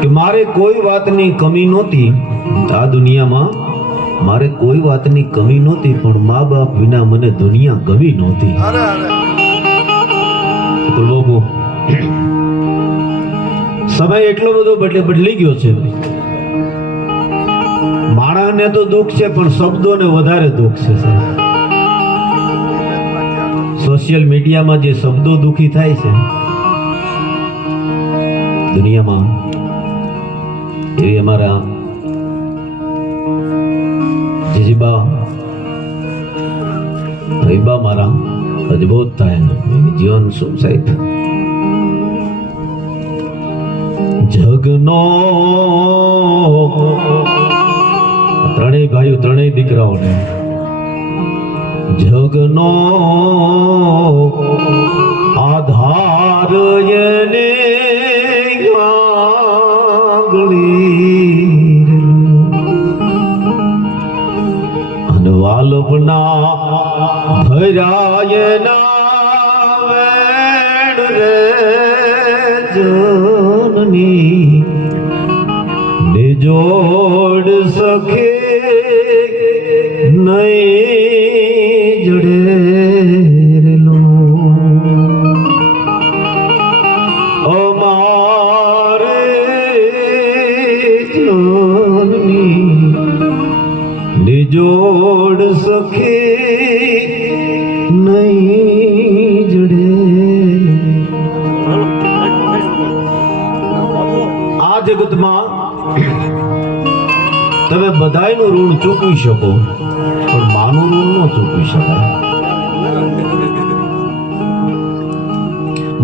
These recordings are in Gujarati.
કે મારે કોઈ વાતની કમી નહોતી આ દુનિયામાં, મારે કોઈ વાતની કમી નહોતી, પણ મા બાપ વિના મને દુનિયા ગમી નહોતી. બાબુ સમય એટલો બધો બદલી ગયો છે. માણસને તો દુઃખ છે, પણ શબ્દોને વધારે દુઃખ છે. સોશિયલ મીડિયામાં જે શબ્દો દુઃખી થાય છે દુનિયામાં, એવી અમારા જીજીબા ભાઈબા મારા અદભુત થાય જીવન શું સાહેબ. જગનો ત્રણેય ભાઈઓ ત્રણેય દીકરાઓને જગનો આધાર એને વાલપના ભરાય ના વેણ રે જનની નિજોડ સખે નહીં જડે રેલો અમારે જનની નિજોડ સખે નહીં જડે. આ જગતમાં તમે બધાયનું ઋણ ચૂકવી શકો, પણ માનું ઋણ ન ચૂકવી શકાય.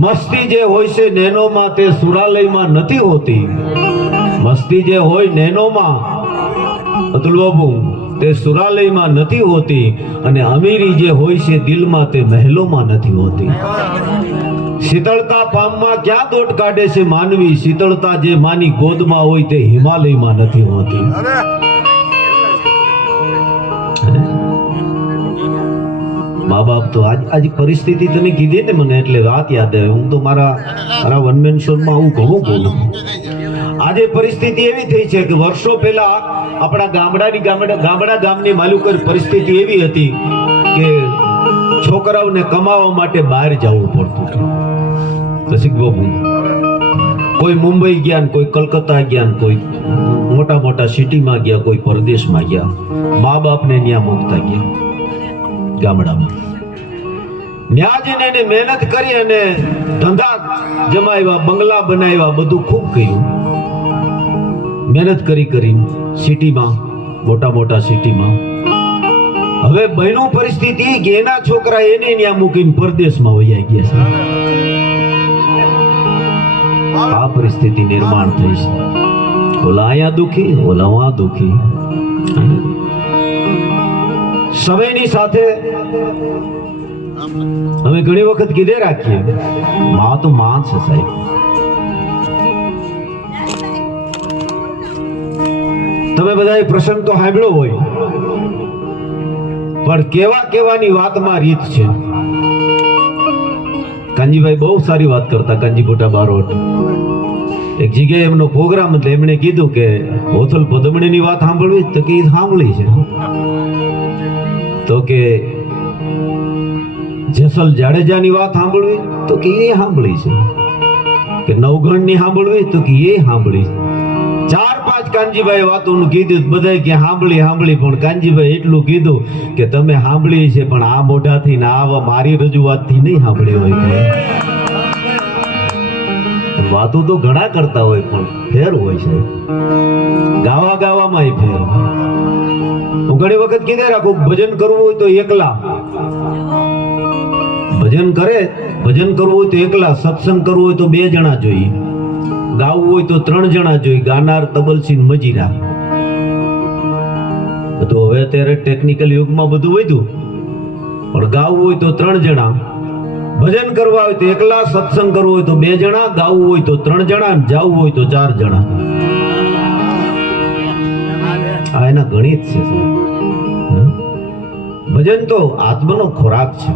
મસ્તી જે હોય છે નેનોમાં તે સુરાલયમાં નથી હોતી. મસ્તી જે હોય નેનોમાં અતુલ બાબુ તે સુરાલયમાં નથી હોતી, અને અમીરી જે હોય છે દિલમાં તે મહેલોમાં નથી હોતી. શીતળતા પામમાં ક્યાં દોટ કાઢે છે માનવી, શીતળતા જે માની ગોદમાં હોય તે હિમાલયમાં નથી હોતી. મા બાપ તો આજ પરિસ્થિતિ તમે કીધી ને મને, એટલે વાત યાદ આવે. હું તો મારા વન મેન શોમાં આવું ઘણું બોલું. આજે પરિસ્થિતિ એવી થઈ છે કે વર્ષો પહેલા આપણા ગામની માલુકર પરિસ્થિતિ એવી હતી કે છોકરાઓને કમાવા માટે બહાર જવું પડતું. રસિક બાબુ કોઈ મુંબઈ ગયા, કોઈ કલકત્તા ગયા, કોઈ મોટા સિટીમાં ગયા, કોઈ પરદેશમાં ગયા, મા બાપને ત્યાં મૂકતા ગયા ગામડામાં. ત્યાં જઈને એને મહેનત કરી અને ધંધા જમાવ્યા, બંગલા બનાવ્યા, બધું ખૂબ કર્યું. મહેનત કરી સિટીમાં, મોટા સિટીમાં. હવે બહેનો પરિસ્થિતિ કે એના છોકરા એને ત્યાં મૂકીને પરદેશમાં વયા ગયા છે. આ પરિસ્થિતિ નિર્માણ થઈ છે. ઓલા અહીંયા દુખી, ઓલા વહાં દુખી. સમયની સાથે અમે ઘણી વખત કીધે રાખીએ, માં તો માં છે સાહેબ. તમે બધાએ પ્રસંગ તો સાંભળ્યો હોય, પણ કેવાની વાતમાં રીત છે. કાનજીભાઈ બહુ સારી વાત કરતા, કાનજી ફોટા બારોટ. એક જગ્યાએ એમનો પ્રોગ્રામ એટલે એમણે કીધું કે હોથલ પદમણીની વાત સાંભળવી, તો કે સાંભળી છે. તો કે જેસલ જાડેજાની વાત સાંભળવી, તો કે એ સાંભળી છે. કે નવઘણની સાંભળવી, તો કે એ સાંભળી. 4-5 કાનજીભાઈ વાતોનું કીધું, બધાએ કે સાંભળી, પણ કાનજીભાઈ એટલું કીધું કે તમે સાંભળી છે, પણ આ મોઢાથી ને આ મારી રજૂઆતથી નહીં સાંભળી હોય. વાતો તો ઘણા કરતા હોય, પણ ફેર હોય છે. ગાવામાં ફેર. હું ઘણી વખત કીધે રાખું, ભજન કરવું હોય તો એકલા ભજન કરવું હોય તો એકલા, સત્સંગ કરવું હોય તો 2 જણા જોઈએ, ગાવું હોય તો 3 જણા જોઈએ, ગાનાર, તબલસી, મજીરા. બધું હવે અત્યારે ટેકનિકલ યુગમાં બધું વધ્યું, પણ ગાવું હોય તો 3 જણા, ભજન કરવા હોય તો એકલા, સત્સંગ કરવો હોય તો 2 જણા, ગાવું હોય તો 3 જણા, જાવું હોય તો 4 જણા. આ એના ગણિત છે. ભજન તો આત્માનો ખોરાક છે.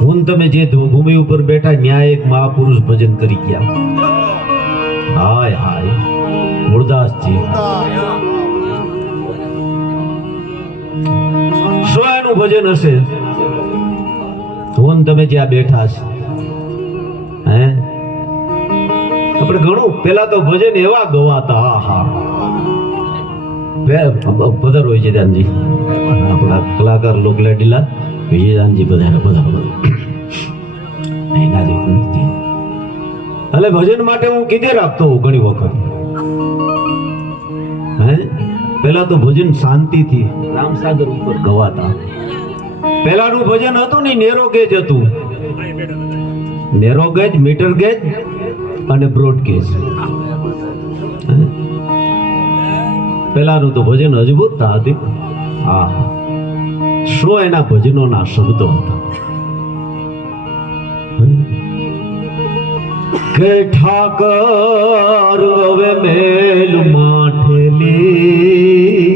હું ને તમે જે ભૂમિ ઉપર બેઠા ન્યાય એક મહાપુરુષ ભજન કરી ગયા. હાય હાય મુરદાસજી, શું એનું ભજન હશે? હું ને તમે જ્યાં બેઠા છે, હે આપણે ઘણું પેલા તો ભજન એવા ગવાતા. હા હા પધારો હોય છે દાનજી, આપણા કલાકાર લોકલા ડીલા વિજયદાનજી પધારો પધારો. એટલે ભજન માટે હું કીધે રાખતો હોઉં ઘણી વખત. હે પેલા તો ભજન શાંતિથી રામસાગર ઉપર ગવાતા. પેલાનું ભજન હતું ને નેરો ગેજ હતું, નેરો ગેજ, મીટર ગેજ અને બ્રોડ ગેજ. પેલાનું તો ભજન અજબૂત હતી. હા, શું એના ભજનોના શબ્દો હતા કે ઠાકર હવે મેલ માઠેલી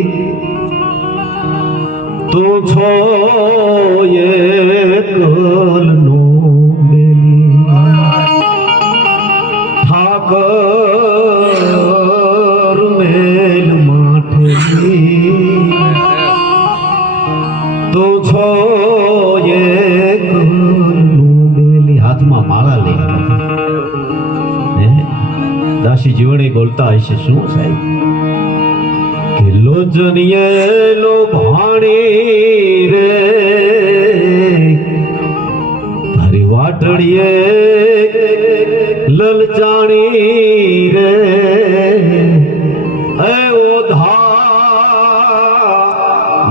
તું છો એ કલનો બેલી. ઠાકર મેલ માઠેલી તું છો એ કલનો બેલી. હાથમાં માળા લઈ દાસી જીવણી બોલતા હશે શું સાહેબ કે લોજનીએ લો ભાણી રે તારી વાટડીએ લલચાણી રે એ ઓધા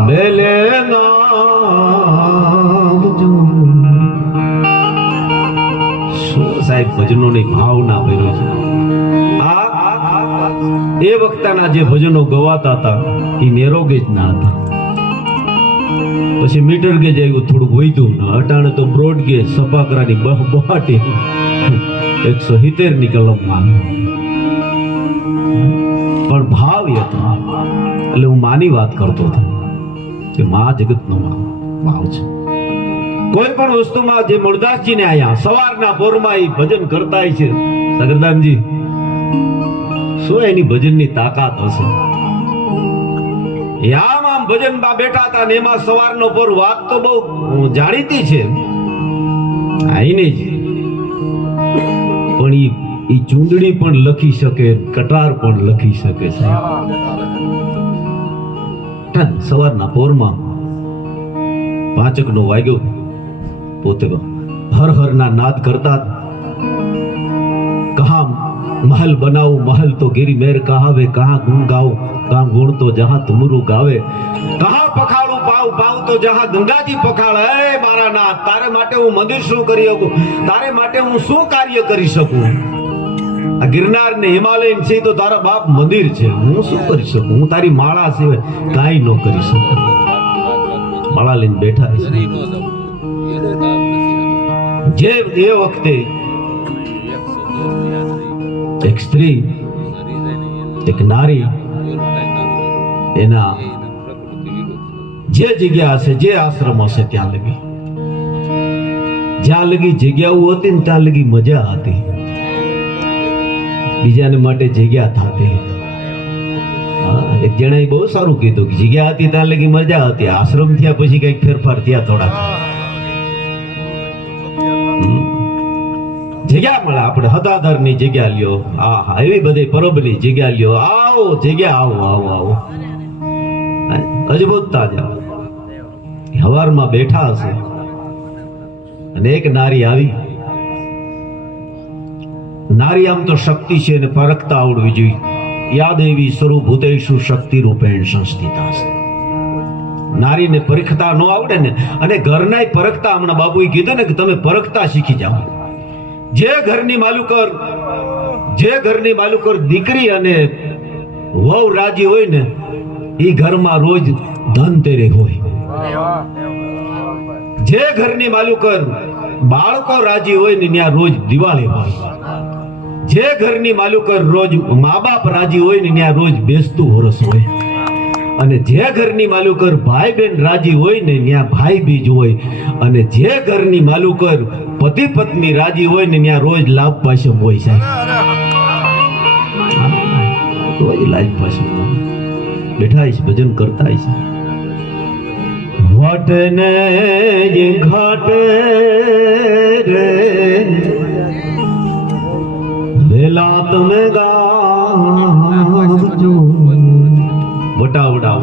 મેલે નામ જો. શું સાહેબ ભજનોની ભાવના ભર્યો છે. એ વખતના જે ભજનો ગવાતા હતા એ નેરો ગેજ ના હતા. પછી મીટર ગેજ આવ્યું, થોડુંક વધ્યું ને અટાણે તો બ્રોડ ગેજ સપાકરાની બહાટી 170 ની કલમમાં. પણ ભાવ એ હતો. એટલે હું માની વાત કરતો હતો કે મા જગતનો ભાવ છે. કોઈ પણ વસ્તુમાં જે મુરદાસજીને આયા સવારના પોરમાં એ ભજન કરતા છે સગરદાનજી, શું એની ભજનની તાકાત હશે. આમ આમ ભજનમાં બેઠા હતા ને એમાં સવારનો પોર વાત તો બહુ જાણીતી છે આઈને જ. પણ ઈ ચૂંદડી પણ લખી શકે, કટાર પણ લખી શકે છે. સવારના પોરમાં 5 વાગ્યો પોતે હર હરના નાદ કરતા. કહા महल बनाऊं महल तो गिरी मेर कहावे कहाँ गुण गाऊं कहाँ गुण तो जहाँ तुमरू गावे कहाँ पखाड़ू पाऊ पाऊ तो जहाँ गंगा जी पखाड़. હે મારા નાથ, તારે માટે હું મંદિર શું કરી શકું, તારે માટે હું શું કાર્ય કરી શકું. આ ગિરનાર ને હિમાલય છે તો તારા બાપ મંદિર છે, હું શું કરી શકું. હું તારી માળા સિવાય કાંઈ ન કરી શકું. માળા લઈને બેઠા છે. જે એ વખતે એક સ્ત્રી, એક નારી એના જે જગ્યા હશે, જે આશ્રમ હશે ત્યાં લગી, જ્યાં લગી જગ્યાઓ હતી ને ત્યાં લગી મજા હતી. બીજાને માટે જગ્યા થતી. એક જણાએ બહુ સારું કીધું કે જગ્યા હતી ત્યાં લગી મજા હતી, આશ્રમ થયા પછી કઈક ફેરફાર થયા થોડા. જગ્યા મળે આપણે હદાદર ની જગ્યા લ્યો, હા એવી બધી પરબની જગ્યા લ્યો, આવો જગ્યા આવો આવો આવો. અજબૂતતા જ હવારમાં બેઠા હશે અને એક નારી આવી. નારી આમ તો શક્તિ છે ને પરખતા આવડવી જોઈએ. યા દેવી સર્વભૂતેષુ શક્તિ રૂપેણ સંસ્થિતા છે. નારીને પરખતા ન આવડે ને, અને ઘરનાય પરખતા, હમણાં બાબુએ કીધું ને કે તમે પરખતા શીખી જાઓ. જે ઘરની માલુકર દીકરી અને વહુ રાજી હોય ને એ ઘરમાં રોજ ધનતેરસ હોય. જે ઘરની માલુકર બાળકો રાજી હોય ને ત્યાં રોજ દિવાળી હોય. જે ઘરની માલુકર રોજ મા બાપ રાજી હોય ને ત્યાં રોજ બેસતું વરસ હોય. અને જે ઘરની માલુકર ભાઈ બેન રાજી હોય ને ત્યાં ભાઈ બીજ હોય, અને જે ઘરની માલુકર પતિ પત્ની રાજી હોય ને ત્યાં રોજ લાભ પાસમ હોય સાહેબ, રોજ લાભ પાસમ બેઠા છે, ભજન કરતા છે. વટને ઘાટે રે વેલા તમે ગાજો, વટાવડા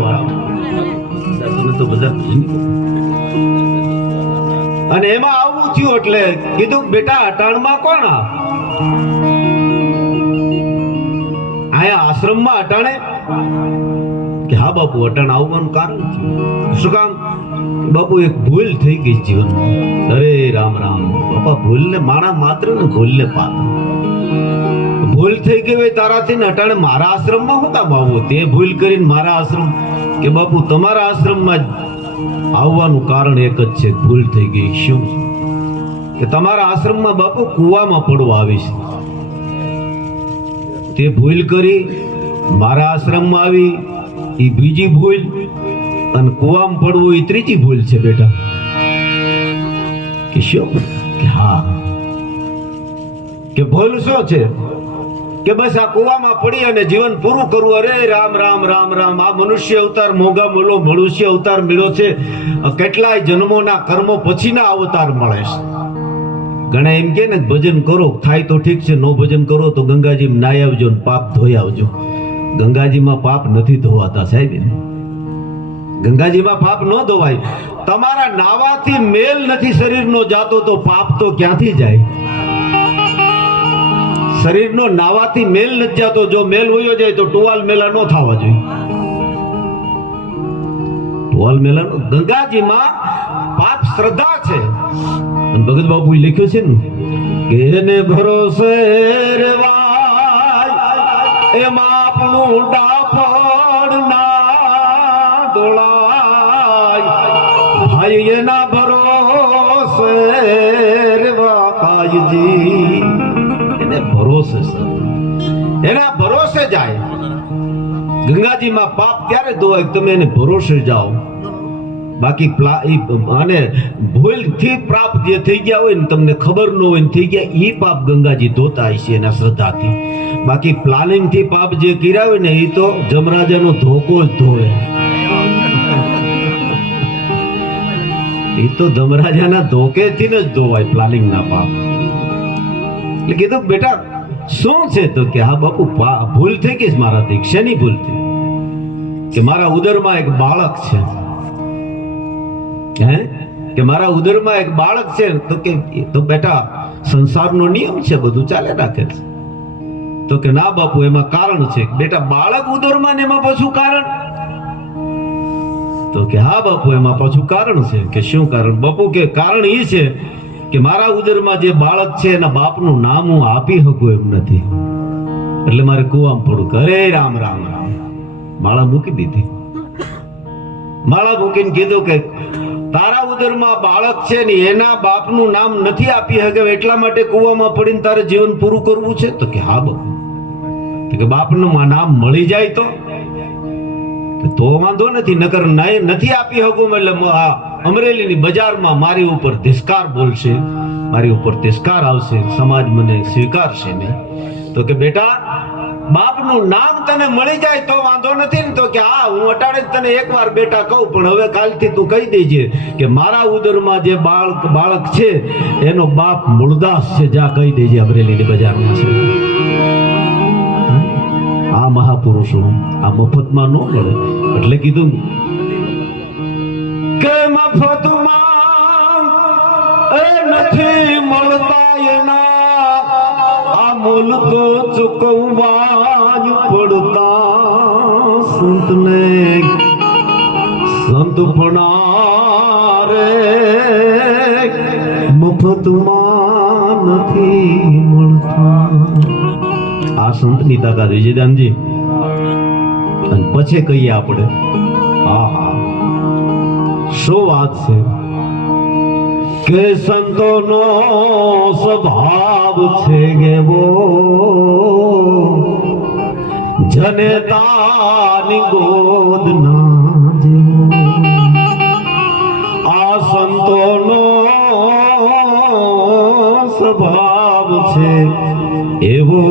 તમે તો બધા. અને એમાં આવું થયું એટલે કીધું બેટા અટાણમાં કોણ આયા આશ્રમમાં અટાણે? કે હા બાપુ અટાણ આવવાનું કારણ શું કામ? બાપુ એક ભૂલ થઈ ગઈ જીવનમાં. અરે રામ રામ બાપા, ભૂલ ને માણા માત્ર ને ભૂલ ને પાત્ર. ભૂલ થઈ ગઈ હોય તારાથી ને અટાણે મારા આશ્રમમાં હું કામ આવું? તે ભૂલ કરીને મારા આશ્રમ? કે બાપુ તમારા આશ્રમમાં આવવાનું કારણ એક જ છે, ભૂલ થઈ ગઈ. શું? કે તમારા આશ્રમમાં બાપુ કુવામાં પડવા આવીશ. તે ભૂલ કરી મારા આશ્રમમાં આવી, એ બીજી ભૂલ, અને કુવામાં પડવું એ ત્રીજી ભૂલ છે બેટા. કે શું? કે હા. કે ભૂલ શું છે? કે બસ આ કુવામાં પડી અને જીવન પૂરું કરવું. અરે રામ રામ રામ રામ, આ મનુષ્ય અવતાર મોગા મોલો મનુષ્ય અવતાર મળ્યો છે, કેટલાય જન્મોના કર્મો પછીના અવતાર મળે છે. ઘણા એમ કે ને ભજન કરો થાય તો ઠીક છે, નો ભજન કરો તો ગંગાજીમાં નાઈ આવજો ને પાપ ધોઈ આવજો. ગંગાજીમાં પાપ નથી ધોવાતા સાહેબ, ગંગાજીમાં પાપ ન ધોવાય. તમારા નાવાથી મેલ નથી શરીરનો જાતો તો પાપ તો ક્યાંથી જાય? શરીરનો નાવાથી મેલ નથી જાતો. જો મેલ હોયો જાય તો ટુવાલ મેલા ન થવા જોઈએ. ટુવાલ મેલા ગંગાજીમાં પાપ શ્રદ્ધા છે. અને ભગત બાપુએ લખ્યું છે ને કે એને ભરોસે રેવાય, એમાં આપણું ડાફડ ના ડોળાય. ભાઈ એના ભરોસે રેવાયજી, એને ભરોસે એના ભરોસે જાય. ગંગાજીમાં પાપ ત્યારે ધોવાય તમે એને ભરોસે જાઓ. બાકી અને ભૂલથી પાપ જે થઈ ગયા હોય ને તમને ખબર ન હોય થઈ ગયા, એ પાપ ગંગાજી ધોતા હશે એના શ્રદ્ધાથી. બાકી પ્લાનિંગ થી પાપ જે કર્યા હોય ને એ તો જમરાજાનો ધોકો જ ધોવે. એ તો જમરાજાના ધોકેથી જ ધોવાય પ્લાનિંગ ના પાપ. એટલે કીધું બેટા શું છે? તો કે હા બાપુ ભૂલ થઈ ગઈ મારાથી. શેની ભૂલ થઈ? કે મારા ઉદરમાં એક બાળક છે. કે મારા ઉદરમાં એક બાળક છે. તો કે તો બેટા સંસારનો નિયમ છે, બધું ચાલે રાખે છે. તો કે ના બાપુ એમાં કારણ છે. બેટા બાળક ઉદરમાં ને એમાં પાછું કારણ? તો કે હા બાપુ એમાં પાછું કારણ છે. કે શું કારણ? બાપુ કે કારણ એ છે કે મારા ઉદરમાં જે બાળક છે એના બાપનું નામ હું આપી શકું એમ નથી, એટલે મારે કુવામાં પડું. અરે રામ રામ રામ, માળા મૂકી દીધી. માળા મૂકીને કીધું કે તારા ઉદરમાં બાળક છે ને એના બાપનું નામ નથી આપી શકે એટલા માટે કુવામાં પડીને તારે જીવન પૂરું કરવું છે? તો કે હા બાપુ. તો કે બાપનું નામ મળી જાય તો વાંધો નથી, નકર નથી આપી શકું એટલે અમરેલીની બજારમાં મારી ઉપર ધિસ્કાર બોલશે, મારી ઉપર ધિસ્કાર આવશે, સમાજ મને સ્વીકારશે નહીં. તો કે બેટા બાપનું નામ તને મળી જાય તો વાંધો નથી ને? તો કે હા હું અટાડે તને એકવાર બેટા કહું, પણ હવે કાલથી તું કહી દેજે કે મારા ઉદરમાં જે બાળક છે એનો બાપ મૂળદાસ છે. જા કહી દેજે અમરેલીની બજારમાં છે. આ મહાપુરુષો આ મફતમાં ન મળે. એટલે કીધું કે મફતમાં નથી મળતા એના, આ મૂલ તો ચૂકવવા જ પડતા સંતને. સંતપણા રે મફતમાં નથી મળતા. આ સંતની તાકાત વિજયદાનજી. અને પછી કહીએ આપણે આહા શું વાત છે કે સંતોનો સ્વભાવ છે ગેવો, જનેતાની ગોદના સ્વભાવ છે એવો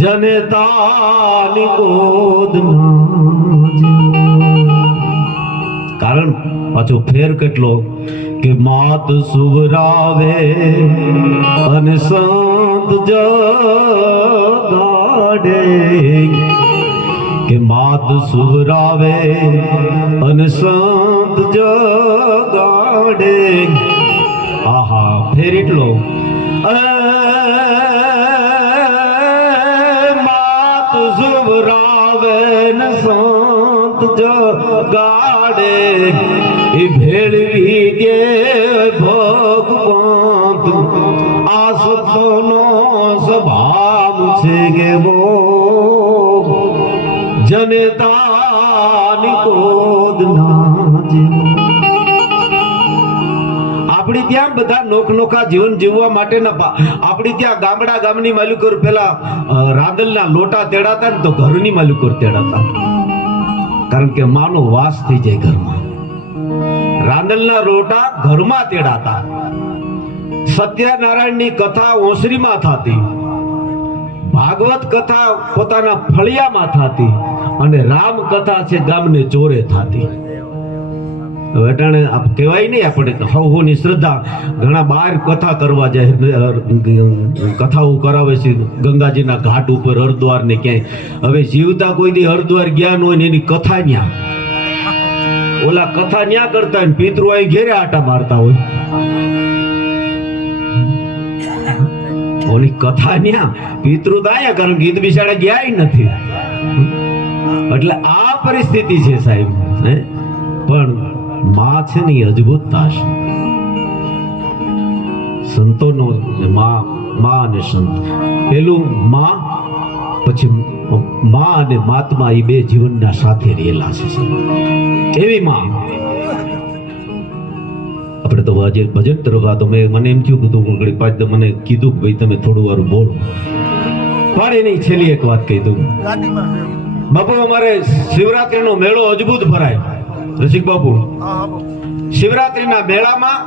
જનતાની ગોદમાં જેવો. કારણ પાછો ફેર કેટલો કે માત સુવરાવે અને સંત જગાડે, કે માત સુવરાવે અને સંત જગાડે. આહા ફેર એટલો માત સુવરાવે ને સંત જગાડે, એ ભેળવી દે ભગવંત આ સતનો સ્વભાવ છે કેવો જનતાની ગોદના જેવો. આપણી ત્યાં બધા નોખા જીવન જીવવા માટેના આપણી ત્યાં ગામડા ગામની માલિકોર પેલા રાંદલના લોટા તેડાતા ને તો ઘરની માલિકોર તેડાતા, કારણ કે માનો વાસ થઈ જાય ઘરમાં. રાંદલના લોટા ઘરમાં તેડાતા, સત્યનારાયણની કથા ઓસરીમાં થતી, ભાગવત કથા પોતાના ફળિયામાં થતી, અને રામ કથા છે ગામને ચોરે થતી. વેટાણે કહેવાય નહીં આપણે હવની શ્રદ્ધા, ઘણા બહાર કથા કરવા જાય, કથાઓ કરાવે છે ગંગાજીના ઘાટ ઉપર, હરદ્વાર ને ક્યાંય. હવે જીવતા કોઈ દી હરદ્વાર ગયા ન હોય ને એની કથા ન્યા, ઓલા કથા ન્યા કરતા હોય, પિતૃ અહીં ઘેરે આટા મારતા હોય, ઓલી કથા ન્યા પિતૃ દાયા, કારણ ગીત બિચારા ગયા નથી. એટલે આ પરિસ્થિતિ છે સાહેબ. પણ માં છે ને અજબૂતતા છે સંતોનો. માં અને સંત, પેલું માં, પછી માં અને મહાત્મા, એ બે જીવનના સાથે રહેલા છે. એવી માં આપણે તો ભજન તરફ તો મને એમ થયું કે તું પાંચ મને કીધું કે ભાઈ તમે થોડું વાર બોલો, પણ એની છેલ્લી એક વાત કહી દઉં. બાપુ અમારે શિવરાત્રીનો મેળો અજબૂત ભરાય. રસિક બાપુ, શિવરાત્રીના મેળામાં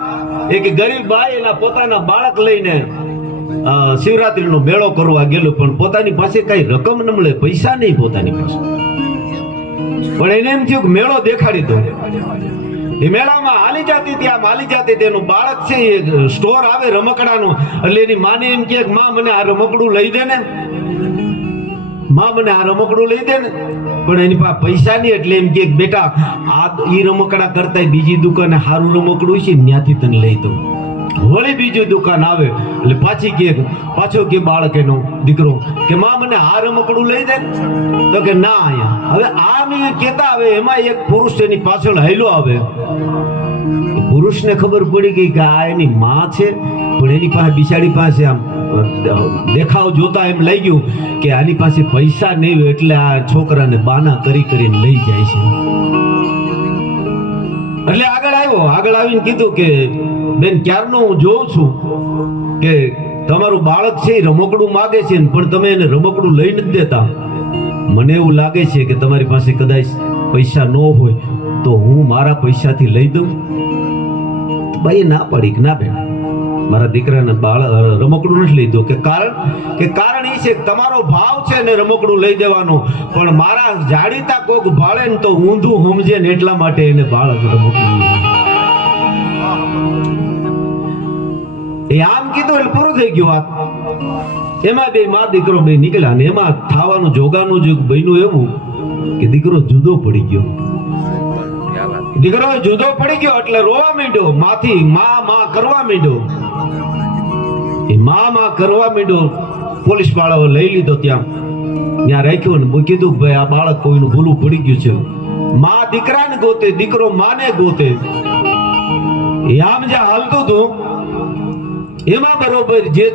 એક ગરીબ બાઈ એના પોતાના બાળક લઈને શિવરાત્રીનો મેળો કરવા ગયેલો, પણ પોતાની પાસે કઈ રકમ ન મળે, પૈસા નહીં પોતાની પાસે. પણ એને એમ થયું કે મેળો દેખાડી દો. એ મેળામાં હાલી જતી, ત્યાં હાલી જતી, તેનું બાળક છે એ સ્ટોર આવે રમકડાનું, એટલે એની માને એમ કે માં મને આ રમકડું લઈ દે ને, માં મને આ રમકડું લઈ દે ને. પણ એની પાસે પૈસા નહીં, એટલે એમ કે બેટા આ ઈ રમકડા કરતા બીજી દુકાને સારું રમકડું છે ત્યાંથી તને લઈ દઉં. વળી બીજી દુકાન આવે એટલે પાછો કે બાળક એનો દીકરો કે માં મને આ રમકડું લઈ દે, તો કે ના અહીંયા. હવે આમ એ કેતા આવે, એમાં એક પુરુષ એની પાછળ હાલ્યો આવે. પુરુષને ખબર પડી ગઈ કે આ એની માં છે, પણ એની પાસે બિચારી પાસે આમ દેખાવ જોતા એમ લઈ ગયું કે આની પાસે પૈસા નહીં, એટલે આ છોકરાને બાના કરીને લઈ જાય છે. એટલે આગળ આવીને કીધું કે બેન ક્યારનો હું જોઉં છું કે તમારું બાળક છે એ રમકડું માગે છે, પણ તમે એને રમકડું લઈ નથી દેતા. મને એવું લાગે છે કે તમારી પાસે કદાચ પૈસા ન હોય તો હું મારા પૈસાથી લઈ દઉં. ભાઈ ના પડી કે ના બેન, મારા દીકરાને રમકડું નથી લઈ દો. કે કારણ એ છે કે તમારો ભાવ છે ને રમકડું લઈ દેવાનો, પણ મારા જાણીતા કોક ભાળે ને તો ઊંધું સમજે ને એટલા માટે એને બાળક રમકડું. એ આમ કીધું એટલે પૂરું થઈ ગયું વાત. એમાં બે માં દીકરો બે નીકળ્યા, ને એમાં થવાનું જોગાનું જ બન્યું એવું કે દીકરો જુદો પડી ગયો. દીકરો જુદો પડી ગયો એટલે રોવા માંડ્યો, માથી માં કરવા માંડ્યો. એ માં કરવા માંડ્યો. પોલીસ વાળાઓ લઈ લીધો, ત્યાં રાખ્યો ને કીધું ભાઈ આ બાળક કોઈનું ભૂલું પડી ગયું છે. માં દીકરાને ગોતે, દીકરો માને ગોતે. એ આમ જ્યાં હાલતું હતું એમાં બરોબર જે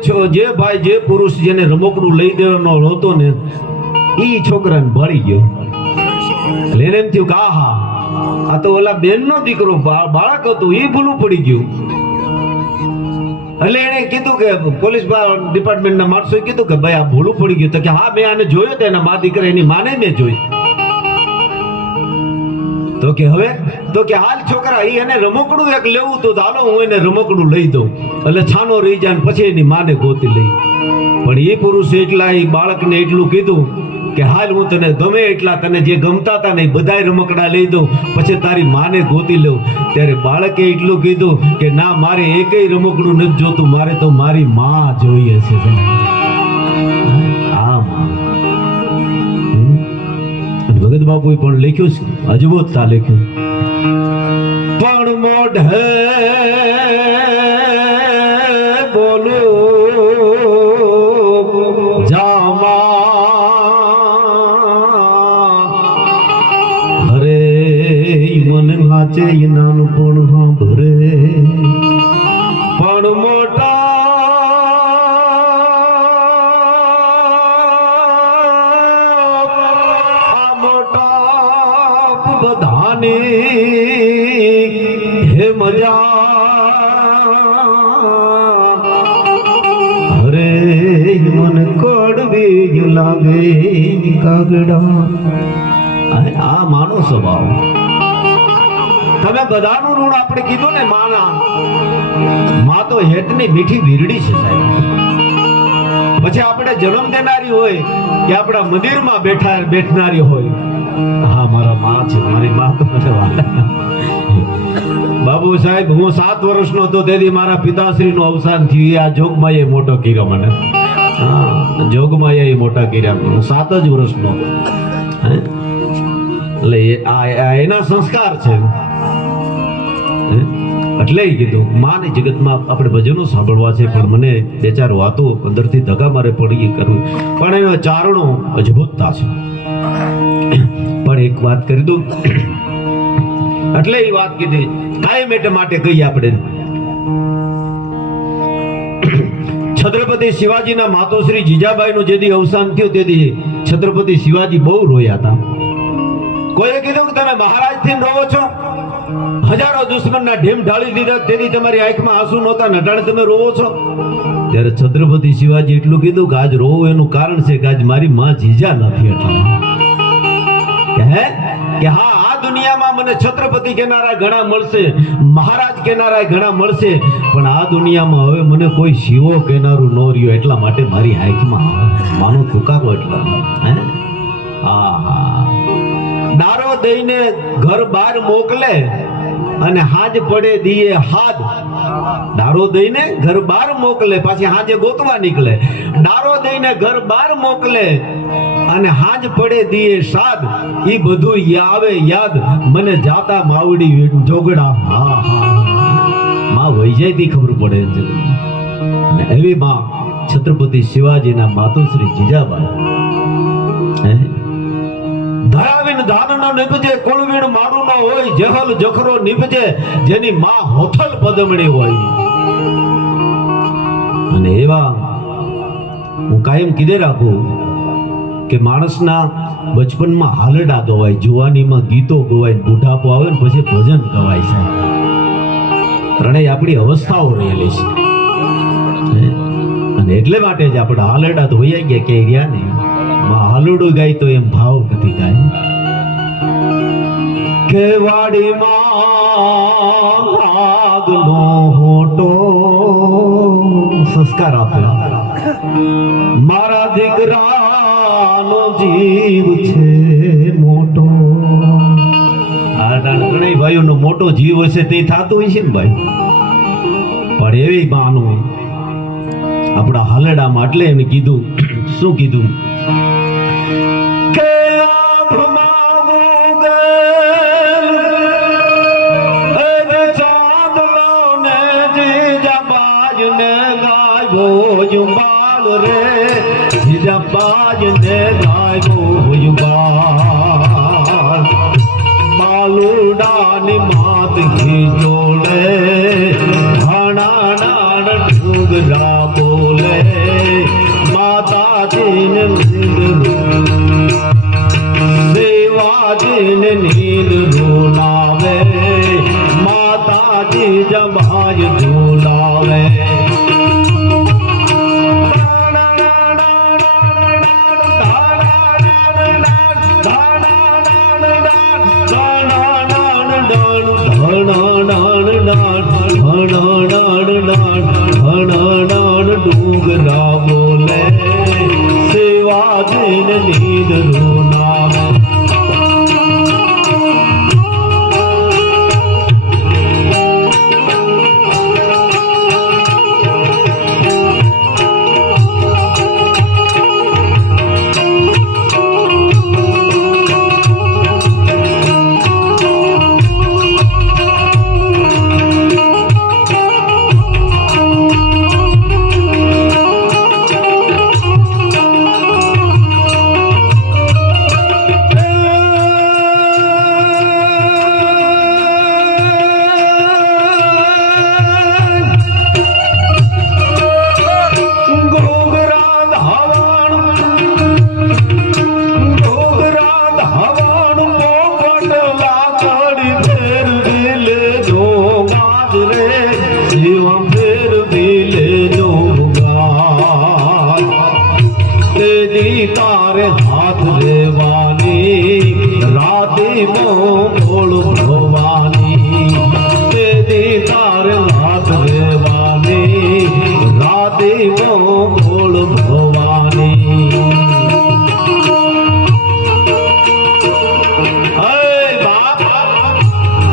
ભાઈ જે પુરુષ જેને રમકડું લઈ દેવાનો હતો ને એ છોકરાને ભળી ગયો. એટલે એને એમ થયું કે આહા આ તો ઓલા બેન નો દીકરો બાળક હતું, એ ભૂલું પડી ગયું. એટલે એને કીધું કે પોલીસ ડિપાર્ટમેન્ટના માણસોએ કીધું કે ભાઈ આ ભૂલું પડી ગયું. તો કે હા મેં આને જોયો તો એના મા દીકરા એની માને મેં જોઈ. તો કે હવે હાલ છોકરા એને રમકડું એક લેવું તો હાલો હું એને રમકડું લઈ દઉં એટલે છાનો રહી જાય ને પછી એની માને ગોતી લઈ. પણ એ પુરુષ એટલા એ બાળકને એટલું કીધું કે હાલ હું તને ગમે એટલા તને જે ગમતા હતા ને બધાય રમકડા લઈ દઉં પછી તારી માને ગોતી લઉં. ત્યારે બાળકે એટલું કીધું કે ના મારે એકેય રમકડું નથી જોતું, મારે તો મારી માં જોઈએ છે. ભગત બાપુએ પણ લખ્યું છે, અજબોતતા લખ્યું, પણ મોઢે બોલો જામા હરે મન નાચે નાનપણ ભરે પણ મોટા હે મજા હરે મન કડવી લાગે કાગડા. આ માનો સ્વભાવ. તમે બધાનું ઋણ આપણે કીધું ને માના, માં તો હેતની મીઠી વીરડી છે સાહેબ. પછી આપણે જન્મ દેનારી હોય કે આપણા મંદિરમાં બેઠનારી હોય, હા મારા માં છે, મારી માં તો મને વાલા. બાબુ સાહેબ હું 7 વર્ષનો હતો તેથી મારા પિતાશ્રીનું અવસાન થયું. આ જોગમાએ મોટો કર્યો મને. હા જોગમાએ મોટા કર્યા. હું 7 જ વર્ષનો હતો. એટલે આ એના સંસ્કાર છે. એટલે કીધું માને જગતમાં આપણે ભજનો સાંભળવા છે, પણ મને 2-4 વાતો અંદરથી ધક્કા મારે પડી કરવું, પણ એનો ચારણો અજભૂતતા છે. પણ એક વાત કરી દઉં એટલે એ વાત કીધી કાયમ માટે કહીએ આપણે. છત્રપતિ શિવાજીના માતોશ્રી જીજાબાઈનું જેથી અવસાન થયું તેથી છત્રપતિ શિવાજી બહુ રોયા હતા. કોઈએ કીધું કે તમે મહારાજથી રોવો છો, હજારો દુશ્મનના ઢેમ ઢાળી દીધા તેથી તમારી આંખમાં આંસુ નહોતા નટાણે તમે રોવો છો. ત્યારે છત્રપતિ શિવાજી એટલું કીધું કે આજ રોવું એનું કારણ છે કે આજ મારી માં જીજા નથી એટલા કે હા આ દુનિયામાં મને છત્રપતિ કહેનારા ઘણા મળશે, મહારાજ કહેનારા ઘણા મળશે, પણ આ દુનિયામાં હવે મને કોઈ શિવો કહેનારું ન રહ્યો એટલા માટે મારી આંખમાં માનો તુકારો એટલા. દારો દઈને ઘર બહાર મોકલે અને હાજ પડે દીએ હાથ. દારો દઈને ઘર બહાર મોકલે પાછી હાજે ગોતવા નીકળે. દારો દઈને ઘર બહાર મોકલે અને હાજ પડે દીએ સાદ. ઈ બધું આવે યાદ મને જાતા માવડી જોગડા. હા માં વહી જાય તી ખબર પડે છે. એવી માં છત્રપતિ શિવાજીના માતુશ્રી જીજાબાઈ. ધરાવીન ધાન ન નિપજે કુળવીણ મારું ન હોય, જહલ જખરો નિપજે જેની માં હોથલ પદમણી હોય. અને એવા હું કાયમ કીધે રાખું કે માણસના બચપનમાં હાલડા ગવાય, જુવાનીમાં ગીતો ગવાય, બુઢાપો આવે ને પછી ભજન ગવાય છે. ત્રણેય આપણી અવસ્થાઓ રહેલી છે. અને એટલે માટે જ આપણે હાલડા તો વૈયા ગયા કે રહ્યા નહીં. હાલડું ગાય તો એમ ભાવ નથી ગાય કે વાડીમાં આગનો હોટો સંસ્કાર આપે. મારા દીકરાનો જીવ છે મોટો. આ ત્રણેય ભાઈઓનો મોટો જીવ હશે તે થતું હોય છે ને ભાઈ. પણ એવી માનું આપણા હાલડામાં એટલે એને કીધું શું કીધું કે બાલ રે જીજાબાજ ને ગાયો બાલ બાલુડાની માત જોડે ઘણા નાણ ઢુગરા બોલે માતાજીને શિવાજીને નીંદ રોલાવે માતાજી જબાજ ઝુલાવે. હણણ ડુંગરા બોલે સેવા દિન નીંદરું નામ તારે હાથ રેવાની રાતે મોળ ભવાની તેદી તારે હાથ રેવાની રાતે મોળ ભવાની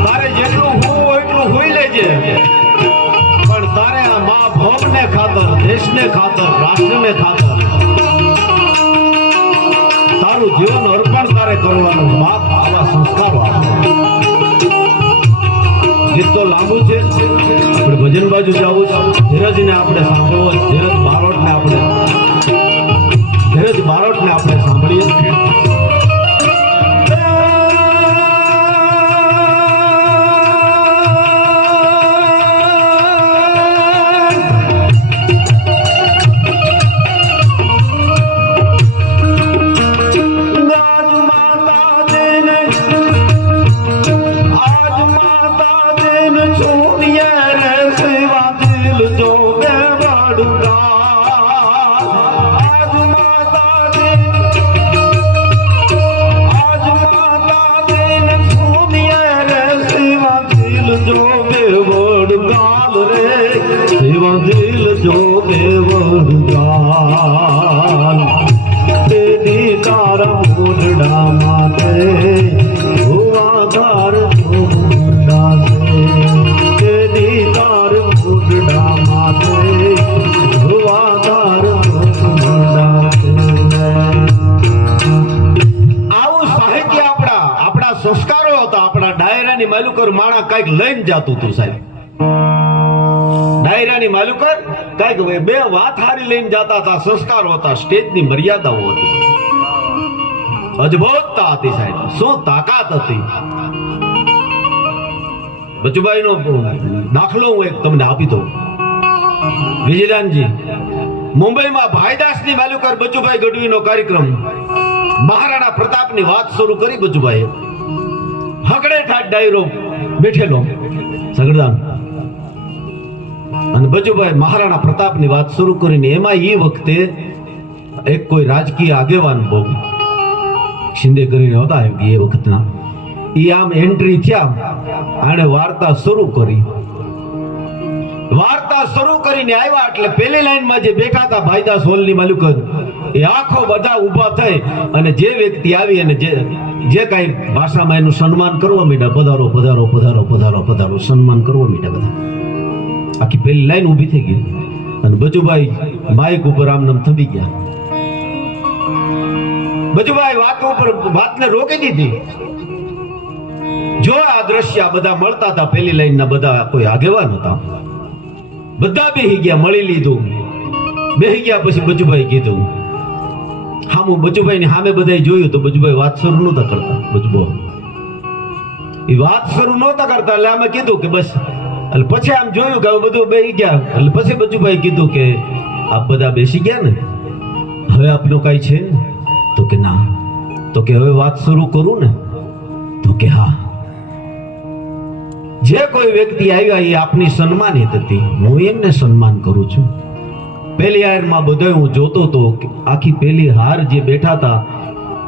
તારે જેટલું હું એટલું હોઈ લેજે પણ તારે આ મા ભોગને ખાતર દેશને ખાતર રાષ્ટ્રને ખાતર તારું જીવન અર્પણ તારે કરવાનું બાપ આવા સંસ્કારો આપે ગીત તો લાંબુ છે આપણે ભજન બાજુ જવું છે ધીરજને આપણે સાંભળવો ધીરજ બારોટને આપણે સાંભળીએ દિલ જો બેવડગાલ તેદી તારા મુંડા માથે હુવા ધાર મુંડા સે તેદી તાર મુંડા માથે હુવા ધાર મુંડા સે આવું સાહિત્ય આપણા સંસ્કારો હતા આપણા ડાયરાની માલુકર માણા કઈક લઈને જાતું હતું સાહેબ ડાયરાની માલુકર કઈક બે વાત હારી લઈને જતા હતા સંસ્કારો હતા સ્ટેજની મર્યાદાઓ હતી અજબોતતા હતી સાહેબ શું તાકાત હતી બચુભાઈનો દાખલો હું એક તમને આપી દઉં વિજયદાનજી મુંબઈમાં ભાઈદાસની માલુકર બચુભાઈ ગઢવીનો કાર્યક્રમ મહારાણા પ્રતાપની વાત શરૂ કરી બચુભાઈએ હકડે ઠાઠ ડાયરો બેઠેલો સગડદાન અને બચુભાઈ મહારાણા પ્રતાપની વાત શરૂ કરીને એમાં એ વખતે એક કોઈ રાજકીય આગેવાન બહુ શિંદે કરીને હતા એ વખતના એ આમ એન્ટ્રી થયા આને વાર્તા શરૂ કરી વાર્તા શરૂ કરીને આવ્યા એટલે પહેલી લાઈનમાં જે બેઠા હતા ભાઈદાસ હોલની માલુકર એ આખો બધા ઊભા થઈ અને જે વ્યક્તિ આવી અને જે કાંઈ ભાષામાં એનું સન્માન કરવા માંડ્યા પધારો પધારો પધારો પધારો પધારો સન્માન કરવા માંડ્યા બધા આખી પેલી લાઈન ઊભી થઈ ગઈ અને બચુભાઈ માઇક ઉપર આમ નામ થંભી ગયા બચુભાઈ વાતને રોકી દીધી જો આ દ્રશ્ય બધા મળતા હતા પેલી લાઈનના બધા કોઈ આગેવાન હતા બધા બેહી ગયા મળી લીધું બેહી ગયા પછી બચુભાઈ કીધું હામું બચુભાઈ ની સામે બધાએ જોયું તો બચુભાઈ વાત શરૂ નહોતા કરતા બચુભાઈ એ વાત શરૂ નહોતા કરતા એટલે અમે કીધું કે બસ એટલે પછી આમ જોયું કે બધું બેસી ગયા એટલે પછી બચુભાઈ કીધું કે આપ બધા બેસી ગયા ને હવે આપનું કઈ છે ને તો કે ના તો કે હવે વાત શરૂ કરું ને તો કે હા જે કોઈ વ્યક્તિ આવ્યા એ આપની સન્માનિત હતી હું એમને સન્માન કરું છું પહેલી હારમાં બધા હું જોતો તો આખી પહેલી હાર જે બેઠા હતા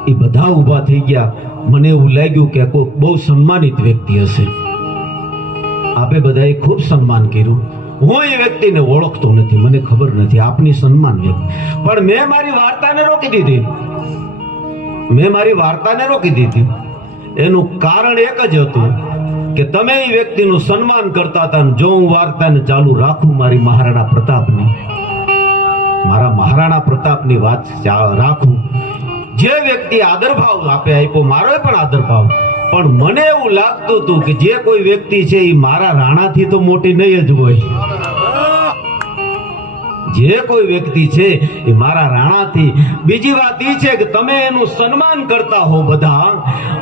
એ બધા ઊભા થઈ ગયા મને એવું લાગ્યું કે કોઈ બહુ સન્માનિત વ્યક્તિ હશે આપે બધાએ ખૂબ સન્માન કર્યું હું એ વ્યક્તિને ઓળખતો નથી, મને ખબર નથી, આપની સન્માન વ્યક્તિ, પણ મેં મારી વાર્તાને રોકી દીધી. એનું કારણ એક જ હતું કે તમે એ વ્યક્તિનું સન્માન કરતા હતા. જો હું વાર્તાને ચાલુ રાખું મારા મહારાણા પ્રતાપની વાત રાખું, જે વ્યક્તિ આદરભાવ આપે આપ્યો, મારો પણ આદરભાવ, પણ મને એવું લાગતું હતું કે જે કોઈ વ્યક્તિ છે એ મારા રાણાથી તો મોટી નહીં જ હોય. જે કોઈ વ્યક્તિ છે એ મારા રાણાથી. બીજી વાત એ છે કે તમે એનું સન્માન કરતા હો બધા,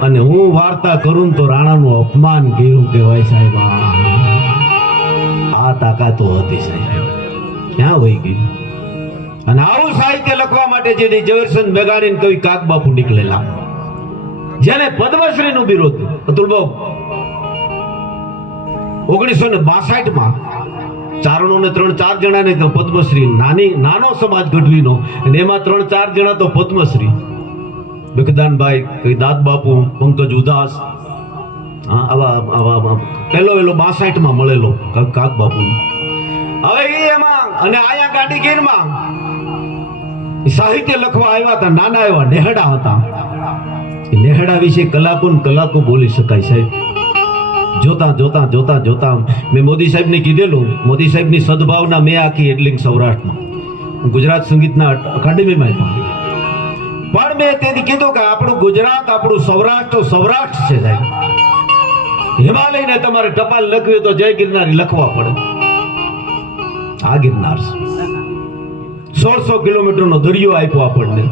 અને હું વાર્તા કરું તો રાણાનું અપમાન કેવું કહેવાય સાહેબ. આ તાકાતો હતી સાહેબ, ક્યાં વહી ગઈ? અને આવું સાહિત્ય લખવા માટે જે ઝવેરચંદ મેઘાણી કવિ કાગબાપુ નીકળેલા, જેને પદ્મશ્રી નું બિરુદ અતુલબાબુ 1962 ચારણોને 3-4 જણાને પદ્મશ્રી, નાનો સમાજ ગઢવીનો, અને એમાં 3-4 જણા તો પદ્મશ્રી. ભીખદાનભાઈ, કઈ દાદબાપુ, પંકજ ઉદાસ, આવા પહેલો 62 મળેલો કાગબાપુ. હવે એમાં અને આયા ગાંધીગીરમાં સાહિત્ય લખવા આવ્યા હતા, નાના એવા નેહડા હતા. નેહડા વિશે કલાકો બોલી શકાય સાહેબ. જોતા મેં મોદી સાહેબને કીધેલું, મોદી સાહેબની સદભાવના મેં આખી એટલી સૌરાષ્ટ્રમાં, ગુજરાત સંગીતના અકાદમીમાં પણ મેં તેથી કીધું કે આપણું ગુજરાત, આપણું સૌરાષ્ટ્ર સૌરાષ્ટ્ર છે સાહેબ. હિમાલયને તમારે ટપાલ લખવી તો જય ગિરનારી લખવા પડે. આ ગિરનાર 1600 કિલોમીટરનો દરિયો આપ્યો આપણને,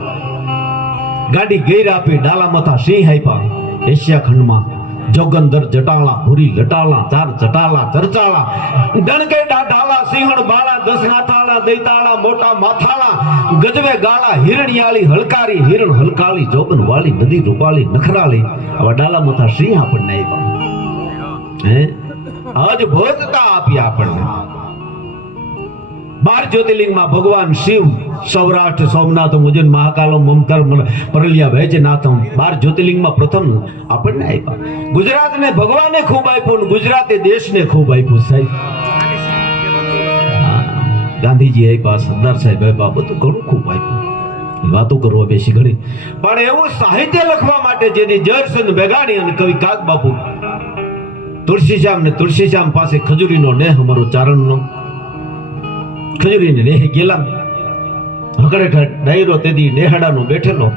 ગાડી ગેર આપી, ડાલામથા સિંહ આપ્યા એશિયા ખંડમાં, જોગંદર જટાળા, ભૂરી લટાળા, ચાર ચટાળા, ચરચાળા, ડણકે ડાઢાળા, સિંહણ બાળા, 10 નાથાળા, દૈતાળા, મોટા માથાળા, ગજવે ગાળા, હિરણિયાળી હલકારી, હિરણ હલકાળી, જોગન વાળી, નદી રૂપાળી, નખરાળી, આવા ડાલામથા સિંહ આપણને આપ્યા. આજ ભોજતા આપી આપણને. 12 જ્યોતિર્લિંગમાં ભગવાન શિવ, સૌરાષ્ટ્ર, સોમનાથ, મુજન, મહાકાલો, મમતર, પરલિયા, વૈજનાથમ, 12 જ્યોતિર્લિંગમાં પ્રથમ આપણને આપ્યા. ગુજરાતને ભગવાને ખૂબ આપ્યું, ગુજરાતે દેશને ખૂબ આપ્યું સાહેબ. ગાંધીજી આપ્યા, સરદાર સાહેબ આપ્યા, બધું ઘણું ખૂબ આપ્યું. વાતો કરવા બેસી ઘડી, પણ એવું સાહિત્ય લખવા માટે જેની ઝવેરચંદ મેઘાણી અને કવિ કાગબાપુ તુલસીશ્યામ પાસે ખજૂરીનો નેહ, અમારો ચારણનો ખજૂરીને નેહ ગેલા, હકડેઠ ડાયરો તેદી નેહડાનો બેઠેલો,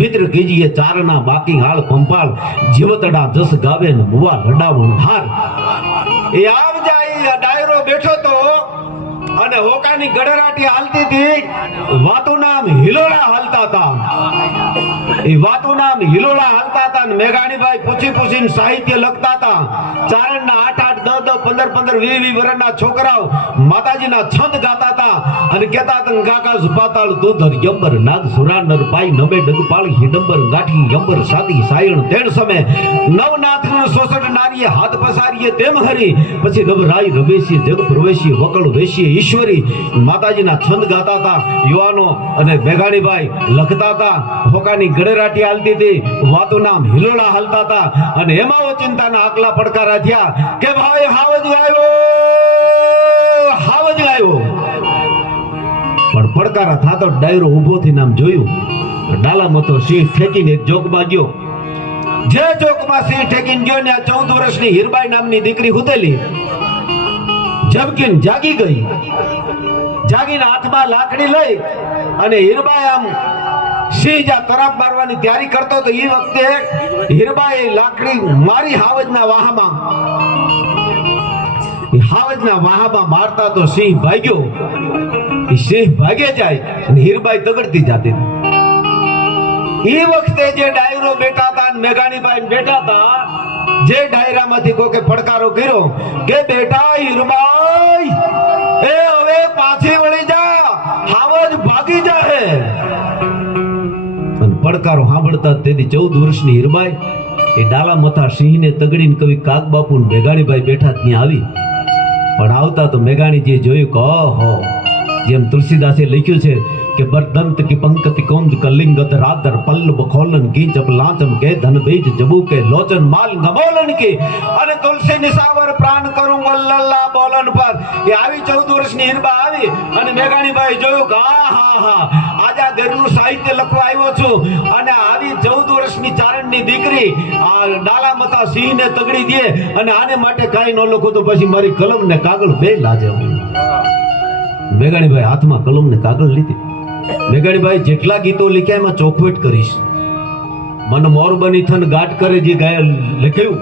મિત્ર કીજીએ ચારના બાકી હાલ પંપાળ, જીવતડા જસ ગાવે ને મુવા લડાવણ હાર. એ આમ જાય ડાયરો બેઠો તો, અને હોકાની ગડરાટી હાલતી હતી, વાતું નામ હિલોળા હાલતા હતા. એ વાતું નામ હિલોળા હાલતા હતા, અને મેઘાણીભાઈ પૂછીને સાહિત્ય લખતા હતા. ચારણના 8-8, 10-10, 15-15, 20-20 વર્ષના છોકરાઓ માતાજીના છંદ ગાતા હતા, અને કહેતા હતા કાકા ઝુપાતાળ દૂધર યંબર નાગ સુરાનર પાઈ નમે ડગપાળ હિડંબર ગાઠી યંબર સાદી સાયણ તેણ સમે નવનાથ સોસઠ નારીએ હાથ પસારીએ તેમ હરી. પછી નવરાઈ રવેશી જગ પ્રવેશી વકળ વેશી ઈશ્વરી માતાજીના છંદ ગાતા હતા યુવાનો, અને મેઘાણીભાઈ લખતા હતા. હોકાની ગડેરાટી હાલતી હતી, વાતું નામ હિલોળા હાલતા હતા, અને એમાં ચિંતાના આકલા પડકારા થયા કે ભાઈ હાવજ આવ્યો. પણ પડકારા થાતો ડાયરો ઊભો થઈને આમ જોયું, ડાલામાં તો સિંહ ઠેકીને એક જોગમાં ગયો. જે જોગમાં સિંહ ઠેકીને ગયો ને 14 વર્ષની હીરબાઈ નામની દીકરી હુતેલી જબકીને જાગી ગઈ. જાગીને હાથમાં લાકડી લઈ અને હીરબાઈ આમ સિંહ જ્યાં તરાપ મારવાની તૈયારી કરતો તો એ વખતે હીરબાઈ લાકડી મારી હાવજના વાહામાં મારતા તો સિંહ ભાગ્યો. એ સિંહ ભાગે જાય અને હીરબાઈ તગડતી જાતી. એ વખતે જે ડાયરો બેઠા હતા અને મેઘાણીભાઈ બેઠા હતા, જે ડાયરામાંથી કોકે પડકારો કર્યો કે બેટા હીરબાઈ, એ હવે પાછી વળી જા, હાવજ ભાગી જાહે. અને પડકારો સાંભળતા તેથી 14 વર્ષની હીરબાઈ એ ડાલામથા સિંહને તગડીને કવિ કાગબાપુ ને મેઘાણીભાઈ બેઠા ત્યાં આવી. પણ આવતા તો મેઘાણીજીએ જોયું કે ઓહો, જેમ તુલસીદાસે લખ્યું છે, કે બરદંત કી પંકતિ કુંજ કલિંગ રાદર પલ્લવ ખોલન કી જબ લાચમ કે ધન બીજ જબુ કે લોચન માલ ગમોલન કી અને તુલસી નિસાવર પ્રાણ કરું વલ્લલ્લા બોલન પર એ આવી 14 વર્ષની હીરબા આવી અને મેઘાણીબાઈ જોયું કે હા આજ આ ગરનું સાહિત્ય લખવા આવ્યો છું અને આવી 14 વર્ષની ચારણની દીકરી આ ડાલામતા સિંહને તગડી દે અને આને માટે કાંઈ ન લખું તો પછી મારી કલમ ને કાગળ બે લાજે. મેઘાણીભાઈ હાથમાં કલમ ને કાગળ લીધી. મેઘાણીભાઈ જેટલા ગીતો લખ્યા એમાં ચોખવટ કરીશ. મન મોર બની થન ગાટ કરે જે ગાય લખ્યું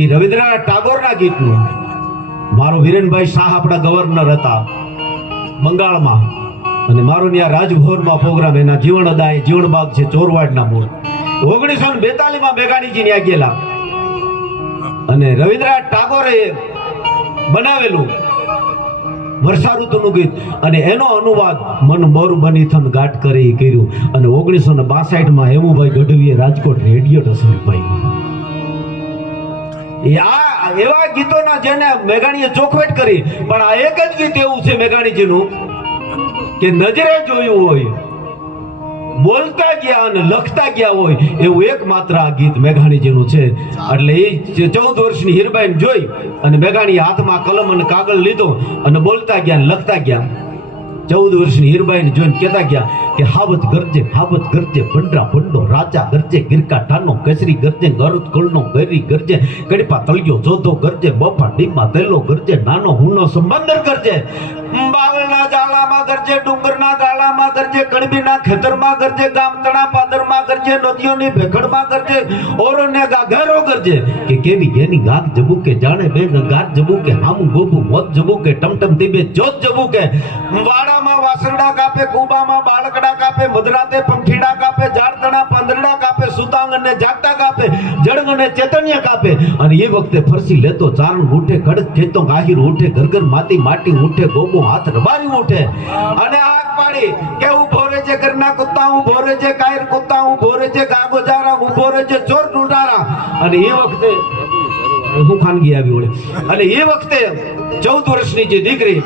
એ રવિન્દ્રનાથ ટાગોરના ગીતનું. મારો વિરેનભાઈ શાહ આપણા ગવર્નર હતા બંગાળમાં અને મારો ત્યાં રાજભવનમાં પ્રોગ્રામ એના જીવન અદાય જીવનબાગ છે ચોરવાડના મૂળ 1942 માં મેઘાણીજી ત્યાં ગયેલા અને રવિન્દ્રનાથ ટાગોરે બનાવેલું વર્ષા ઋતુનું ગીત અને એનો અનુવાદ મન મોર બની થન ગાટ કરે એ કર્યું અને 1962 માં હેમુભાઈ ગઢવીએ રાજકોટ રેડિયો ઢસડભાઈ આ એવા ગીતોના જેને મેઘાણીએ ચોખવટ કરી. પણ આ એક જ ગીત એવું છે મેઘાણીજીનું કે નજરે જોયું હોય બોલતા ગયા અને લખતા ગયા હોય એવું એકમાત્ર આ ગીત મેઘાણીજીનું છે. એટલે એ 14 વર્ષની હીરબાઈને જોઈ અને મેઘાણીએ હાથમાં કલમ અને કાગળ લીધો અને બોલતા ગયા લખતા ગયા. 14 વર્ષની હીરબાઈને જોઈને કહેતા ગયા કે હાવત ગરજે ભંડરા ભંડો રાજા ગરજે ગિરકા ઠાનો કેસરી ગરજે ગરત કળનો ગરી ગરજે કડીપા તળિયો જોધો ગરજે બફા ડીમા તેલો ગરજે નાનો હુનો સંબંદર ગરજે બાવળના જાળામાં ગરજે ડુંગરના ગાળામાં ગરજે કડબીના ખેતરમાં ગરજે ગામતણા પાદરમાં ગરજે નદીઓની ભેખડમાં ગરજે ઓરોને ગાઘરો ગરજે કે કેવી એની ગાગ જબુ કે જાણે બે ગાગ જબુ કે હામુ ગોબુ મોત જબુ કે ટમટમ દીબે જોત જબુ કે વાડામાં વાસરડા કાપે કુબામાં બાળકડા કાપે મધરાતે પંખીડા કાપે ઝાડતણા પાંદરડા કાપે સુતાંગને જાગતા કાપે જળંગને ચેતન્ય કાપે અને એ વખતે ફરસી લેતો ચારણ ઉઠે કડક ખેતો ગાહીર ઉઠે ઘરઘર માટી ઉઠે ગોબો હાથ રબારી ઉઠે અને આગ પાડી કે ઉભો રે છે ઘરના કુત્તા ઉભો રે છે કાયર કુત્તા ઉભો રે છે ગાગો જારા ઉભો રે છે ચોર ટુંડારા. અને એ વખતે હું ખાનગી આવી ઓળે અને એ વખતે 14 વર્ષની જે દીકરી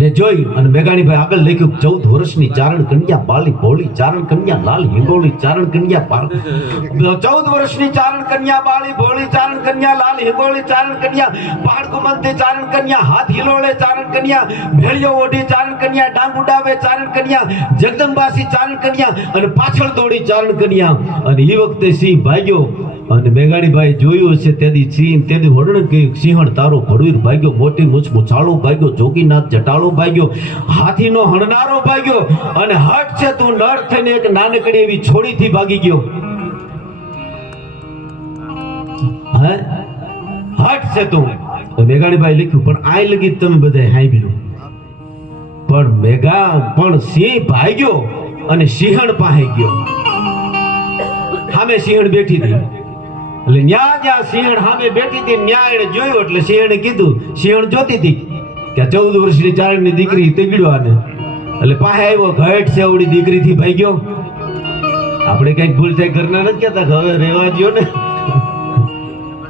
ને જોઈ અને મેઘાણીભાઈ આગળ લખ્યું 14 વર્ષની ચારણ કન્યા બાલી ભોળી ચારણ કન્યા લાલ હિંગોળી ચારણ કન્યા 14 વર્ષની ચારણ કન્યા બાલી ભોળી ચારણ કન્યા લાલ હિંગોળી ચારણ કન્યા પહાડ કુમંતે ચારણ કન્યા હાથ હિલોળે ચારણ કન્યા ભેળિયો ઓઢી ચારણ કન્યા ડાંગ ઉડાવે ચારણ કન્યા જગદંબાસી ચારણ કન્યા અને પાછળ દોડી ચારણ કન્યા. અને એ વખતે સિંહ ભાગ્યો અને મેઘાણીભાઈ જોયું છે તેથી સિંહ તેથી હોડણ કહ્યું સિંહણ તારો ભડવીર ભાગ્યો મોટી મૂછ મૂછાળો ભાગ્યો જોગીનાથ જટાળો ભાગ્યો હાથીનો હણનારો ભાગ્યો અને હટ છે તું નર થઈને એક નાનકડી એવી છોડીથી ભાગી ગયો. હે હટ છે તું. મેઘાણીભાઈ લખ્યું પણ આય લગી તમે બધા હાંભળ્યું પણ સિંહ ભાગ્યો અને સિંહણ પાસે ગયો. સામે સિંહણ બેઠી હતી એટલે ન્યા જ્યાં સિંહણ સામે બેઠી હતી ન્યા એને જોયું એટલે સિંહણે કીધું સિંહણ જોતી હતી કે 14 વર્ષની ચારણની દીકરી તેગડ્યો આને એટલે પાસે આવ્યો ઘટ છે આવડી દીકરીથી ભાગ્યો. આપણે કઈક ભૂલ થાય ઘરના નથી કહેતા કે હવે રહેવા દ્યો ને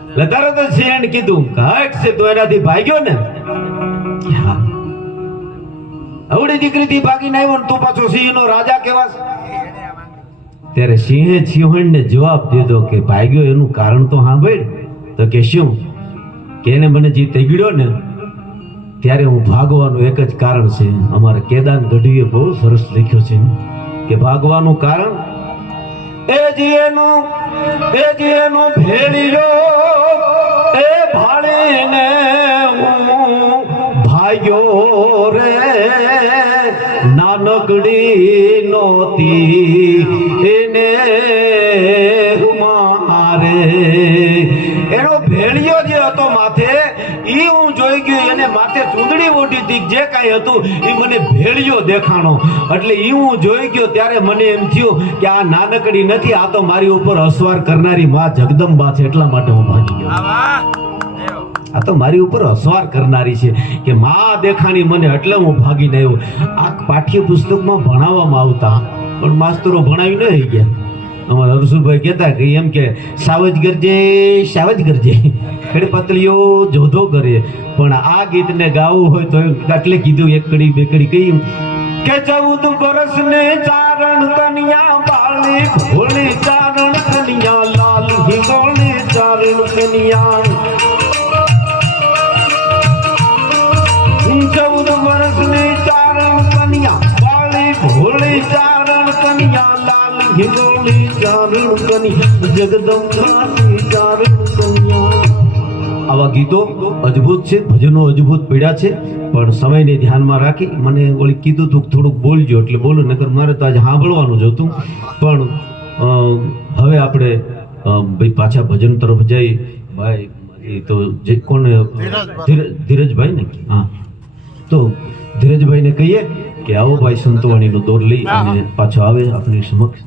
એટલે તરત જ સિંહણે કીધું ઘટ છે તો એનાથી ભાગ્યો ને આવડી દીકરીથી ભાગીને આવ્યો ને તું પાછો સિંહનો રાજા કહેવાશ. ત્યારે સિંહે સિંહણને જવાબ દીધો કે ભાગ્યો એનું કારણ તો સાંભળ. તો કે શું કે એને મને જે તેગડ્યો ને ત્યારે હું ભાગવાનું એક જ કારણ છે. અમારા કેદાન ગઢવીએ બહુ સરસ લખ્યો છે કે ભાગવાનું કારણ એ જીએનો ભેળિયો એ ભાળીને હું ભાગ્યો રે નાનકડી નોતી એને મારે. એનો ભેળિયો જે હતો માથે ઈ હું જોઈ ગયો એને માથે ચૂંદડી ઓઢી હતી જે કાંઈ હતું એ મને ભેળિયો દેખાણો એટલે ઈ હું જોઈ ગયો ત્યારે મને એમ થયું કે આ નાનકડી નથી આ તો મારી ઉપર અસવાર કરનારી માં જગદંબા છે એટલા માટે હું ભાગી ગયો. આ તો મારી ઉપર અસવાર કરનારી છે કે માં દેખાણી મને એટલે હું ભાગીને આવ્યો. આ પાઠ્ય પુસ્તકમાં ભણાવવામાં આવતા પણ માસ્તરો ભણાવી ન થઈ ગયા. અમારા હરસુભાઈ કહેતા કે એમ કે સાવજ ગરજે ખેડ પાતળીઓ જોધો કરે પણ આ ગીતને ગાવું હોય તો એટલે કીધું એક કડી બે કડી કહી કે 14 વર્ષ ને ચારણ કન્યા બાળી ભોળી ચારણ કન્યા લાલ હિંગોળી ચારણ કન્યા 14 વર્ષ ને ચારણ કન્યા બાળી ભોળી ચારણ કન્યા લાલ હિંગોળી ચારણ કન્યા જગદંબાની ચારણ કન્યા. આવા ગીતો અદ્ભુત છે, ભજનો અદ્ભુત પીડા છે, પણ સમયને ધ્યાનમાં રાખી મને ઓલી કીધું તું થોડુંક બોલજો એટલે બોલું, નકર મારે તો આજે સાંભળવાનું જ હતું. પણ હવે આપણે ભાઈ પાછા ભજન તરફ જઈ. ભાઈ એ તો જે કોને ધીરજભાઈ ને, હા, તો ધીરજભાઈને કહીએ કે આવો ભાઈ સંતવાણીનો દોર લઈ અને પાછો આવે આપણી સમક્ષ.